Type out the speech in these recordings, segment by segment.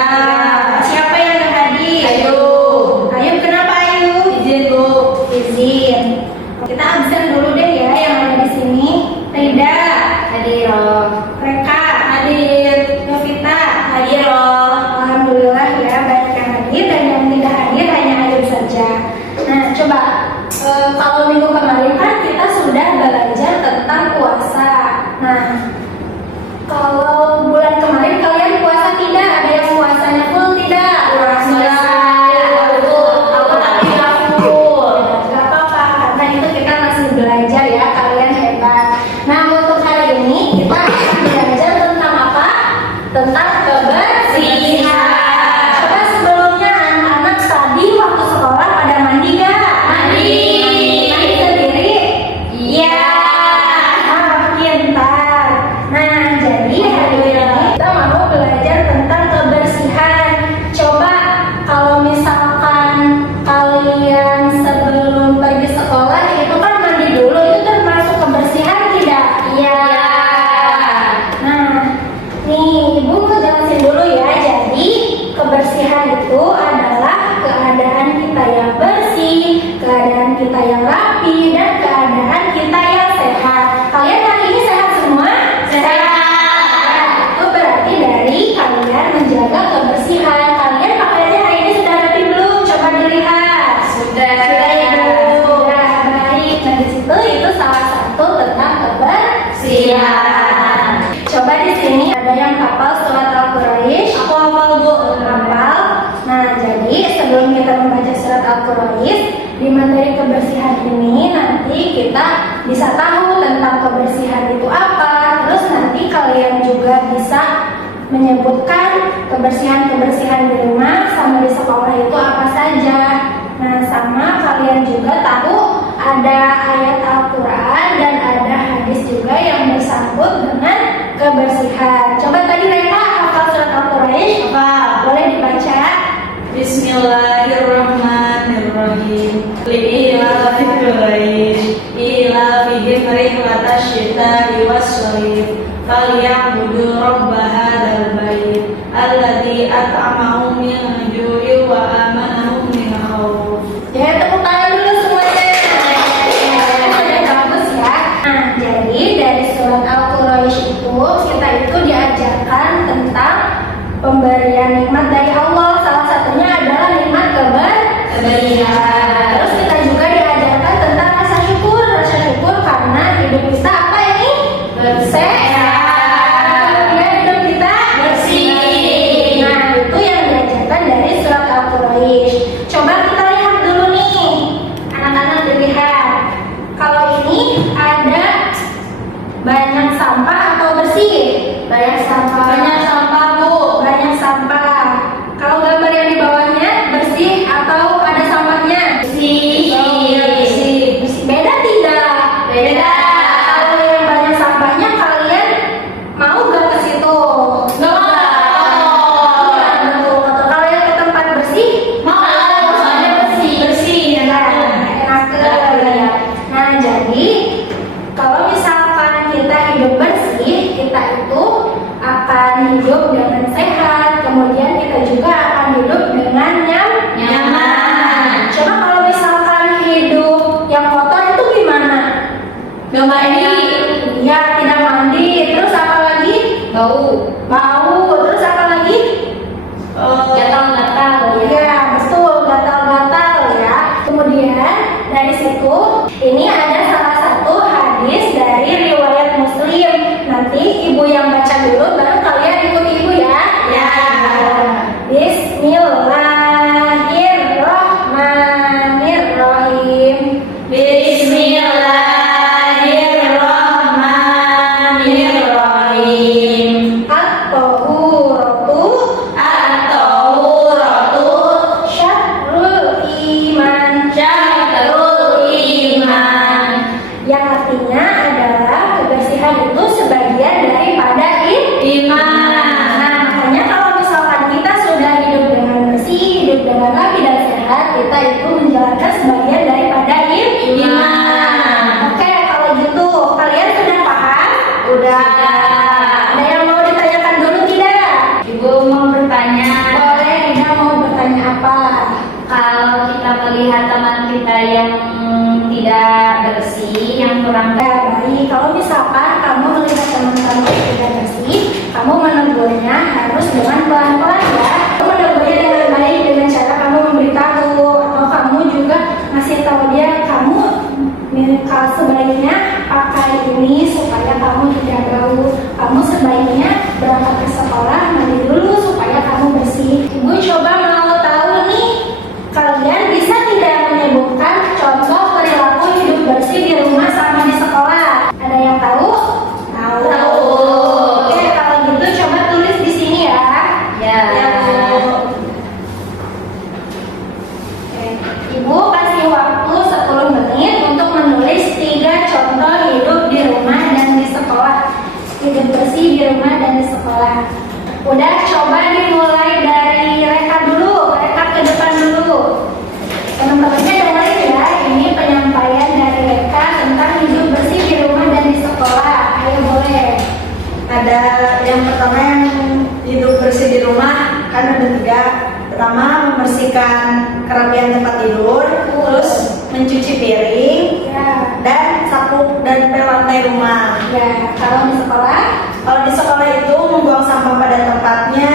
Ya. Siapa yang nggak hadir? Ayo. Ayo, kenapa Ayu? Izin Bu. Izin. Kita absen dulu deh ya yang ada di sini. Rida Hadir. Reka Hadir. Novita Hadir. Alhamdulillah ya, baik yang hadir dan yang tidak hadir hanya Ayu saja. Nah, coba kalau minggu kemarin kan kita sudah belajar tentang puasa. Nah, kalau bulan kemarin kalian puasa tidak? Ada yang puasanya full tidak? Puasa. Aku tapi nggak full. Gak apa-apa, karena itu kita masih belajar ya, kalian hebat. Nah, untuk hari ini kita akan belajar tentang apa? Tentang kebersihan. Coba sebelumnya anak-anak tadi waktu sekolah pada mandi gak? Mandi sendiri? Iya. Ah, pintar. Nah, jadi hari ini kita mau belajar tentang kebersihan. Coba kalau misalkan kalian sebelum pergi sekolah itu kan mandi dulu, itu termasuk kebersihan tidak? Iya. Nah, nih Ibu mau jelasin dulu ya. Jadi kebersihan itu adalah keadaan kita yang bersih, keadaan kita yang rapi, dan keadaan kita yang sehat. Kalian hari ini sehat semua? Sehat. Itu berarti dari kalian menjaga kebersihan. Kalian pakaiannya hari ini sudah rapi belum? Coba dilihat. Sudah. Ya, sudah baik. Nah, di situ itu salah satu tentang kebersihan. Coba di sini ada yang hafal surat Al-Quraisy. Aku hafal Bu. Hafal. Nah, jadi sebelum kita membaca surat Al-Quraisy, di materi kebersihan ini nanti kita bisa tahu tentang kebersihan itu apa. Terus nanti kalian juga bisa menyebutkan kebersihan-kebersihan di rumah sama di sekolah itu apa saja. Nah, sama kalian juga tahu ada ayat Al-Quran dan ada hadis juga yang bersangkut dengan kebersihan. Coba tadi Reka hafal surat Al-Quraisy. Hafal. Boleh dibaca? Bismillahirrahmanirrahim. Li'ilafil Quraisy ilafihim rihlatash syita'i was-shayf falyabudu rabb hadzal bait alladzi at'amahum min ju'in wa amanahum min khauf. Ya, tepuk tangan dulu semuanya. Sudah bagus ya. Nah, jadi dari surat Al-Quraisy kita itu diajarkan tentang pemberian nikmat dari Allah. Salah satunya adalah nikmat kebersihan. Terus kita juga diajarkan tentang rasa syukur. Rasa syukur karena hidup kita apa ini? Sehat. Kemudian hidup kita bersih. Nah, itu yang diajarkan dari surat Al-Quraisy. Coba kita lihat dulu nih. Anak-anak dilihat. Kalau ini ada banyak sampah atau bersih? Banyak sampah. Banyak sampah Bu. Banyak sampah. Kalau gambar yang di bawahnya bersih atau ada sampahnya? Bersih. Bersih. Bersih. Beda tidak? Beda. Kalau yang banyak sampahnya kalian mau gak ke situ? Nggak mau. Iya, betul. Kalau yang ke tempat bersih? Mau. Soalnya bersih. Bersih. Enak. Ya. Nah, jadi kalau misalkan kita hidup bersih, kita itu akan hidup dengan sehat, kemudian kita juga akan hidup dengan nyaman. Coba kalau misalkan hidup yang kotor itu gimana? Nggak mandi. Ya, tidak mandi. Terus apa lagi? Bau. Terus apa lagi? Gatal-gatal ya. Ya, betul, gatal-gatal ya. Kemudian dari situ ini ada salah satu hadis dari riwayat Muslim. Nanti ibu yang baca dulu, baru kalian ikuti ibu ya. Ya. Bismillah. menerimanya harus dengan pelan-pelan ya. Kamu menerimanya dengan baik dengan cara kamu memberitahu atau kamu juga ngasih tahu dia kamu sebaiknya pakai ini supaya kamu tidak bau. Kamu sebaiknya berangkat ke sekolah mandi dulu supaya kamu bersih. Ibu coba mau tahu nih, kalian bisa tidak menyebutkan contoh perilaku hidup bersih di rumah sama di sekolah? Ada yang tahu? Tahu. Oke, kalau gitu coba tulis di sini ya. Ya. Bu. Oke, Ibu kasih waktu 10 menit untuk menulis 3 contoh hidup di rumah dan di sekolah. Hidup bersih di rumah dan di sekolah. Udah, coba dimulai dari Reka dulu. Reka ke depan dulu. Teman-temannya dengerin ya, ini penyampaian dari Reka tentang hidup bersih di rumah dan di sekolah. Ayo boleh. Ada yang pertama yang hidup bersih di rumah, kan ada 3. Pertama, membersihkan kerapian tempat tidur, terus mencuci piring, Ya, dan sapu dan pel lantai rumah. ya. Kalau di sekolah, Kalau di sekolah itu membuang sampah pada tempatnya,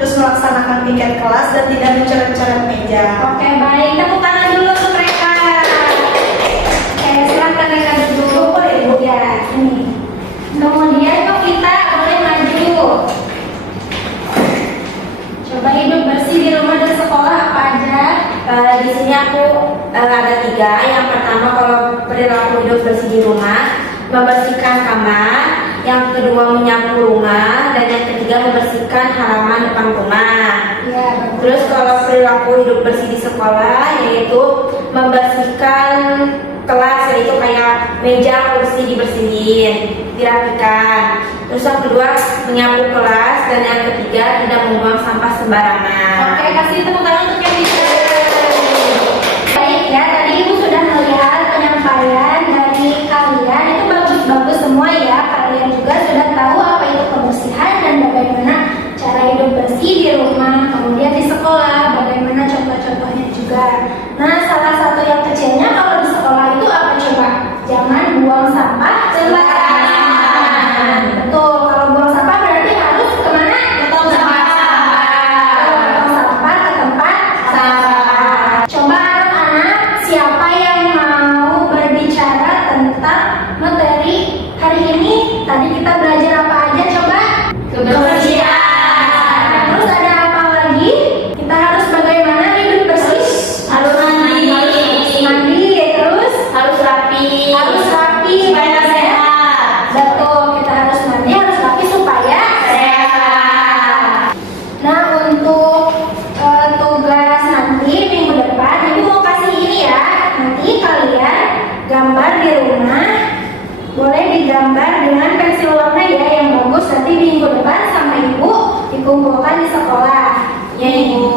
terus melaksanakan piket kelas dan tidak mencoret-coret meja. oke baik. Tepuk tangan dulu untuk mereka. Oke, silakan Reka duduk. Boleh, Bu? Ya, ini. Kemudian kok kita boleh maju. Coba hidup bersih di rumah dan sekolah apa aja? Di sini aku ada 3. Yang pertama, kalau perilaku hidup bersih di rumah, membersihkan kamar. Yang kedua, menyapu rumah. Dan yang ketiga, membersihkan halaman depan rumah. Ya, bagus. Terus kalau perilaku hidup bersih di sekolah, yaitu membersihkan kelas, yaitu kayak meja, kursi dibersihin, dirapikan. Terus yang kedua, menyapu kelas. Dan yang ketiga, tidak membuang sampah sembarangan. Oke, kasih tepuk tangan untuk yang bisa. Baik ya, tadi Ibu sudah melihat penyampaian dari kalian. Itu bagus-bagus semua ya. Kalian juga sudah tahu apa itu kebersihan dan bagaimana cara hidup bersih di rumah, kemudian di sekolah, bagaimana contoh-contohnya juga. Nah, salah satu yang kecilnya kalau di sekolah itu apa coba? Jangan buang sampah sembarangan. Betul, kalau buang sampah berarti harus kemana? Ke tong sampah. Tong sampah ke tempat sampah. Coba anak-anak, siapa yang mau berbicara tentang materi hari ini? Tadi kita belajar apa aja coba? Kebersihan. Terus ada apa lagi? Kita harus bagaimana hidup bersih? Harus mandi. Mandi, terus Harus rapi. harus rapi Supaya sehat. Betul, kita harus mandi, harus rapi supaya Sehat. Nah, untuk tugas nanti minggu depan, Ibu mau kasih ini ya. Nanti kalian gambar di rumah, boleh digambar dengan pensil warna ya yang bagus. Nanti minggu depan sama Ibu dikumpulkan di sekolah. Ya, Ibu.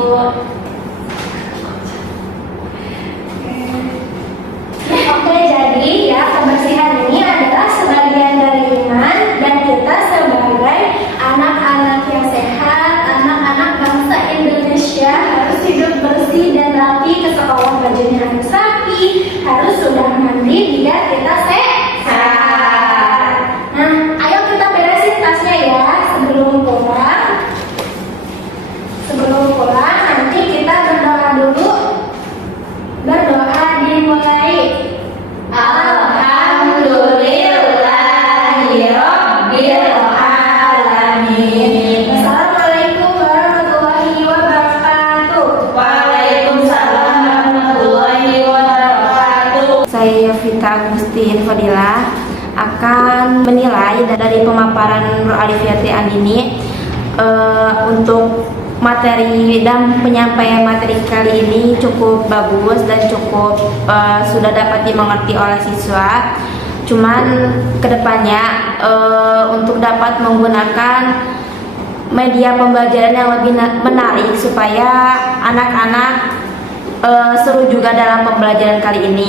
Oke, jadi ya kebersihan ini adalah sebagian dari iman dan kita sebagai anak-anak yang sehat, anak-anak bangsa Indonesia harus hidup bersih dan rapi, ke sekolah bajunya harus rapi, harus sudah mandi biar kita sehat. Nah, ayo kita beresin tasnya ya sebelum pulang. Sebelum pulang nanti kita berdoa dulu. Berdoa dimulai. Alhamdulillahirabbil alamin. Assalamualaikum warahmatullahi wabarakatuh. Waalaikumsalam warahmatullahi wabarakatuh. Saya Yovita Agustin Fadilah akan menilai dari pemaparan Nur Alifiatri Andini untuk materi dan penyampaian materi kali ini cukup bagus dan cukup sudah dapat dimengerti oleh siswa. Cuman kedepannya untuk dapat menggunakan media pembelajaran yang lebih menarik supaya anak-anak seru juga dalam pembelajaran kali ini.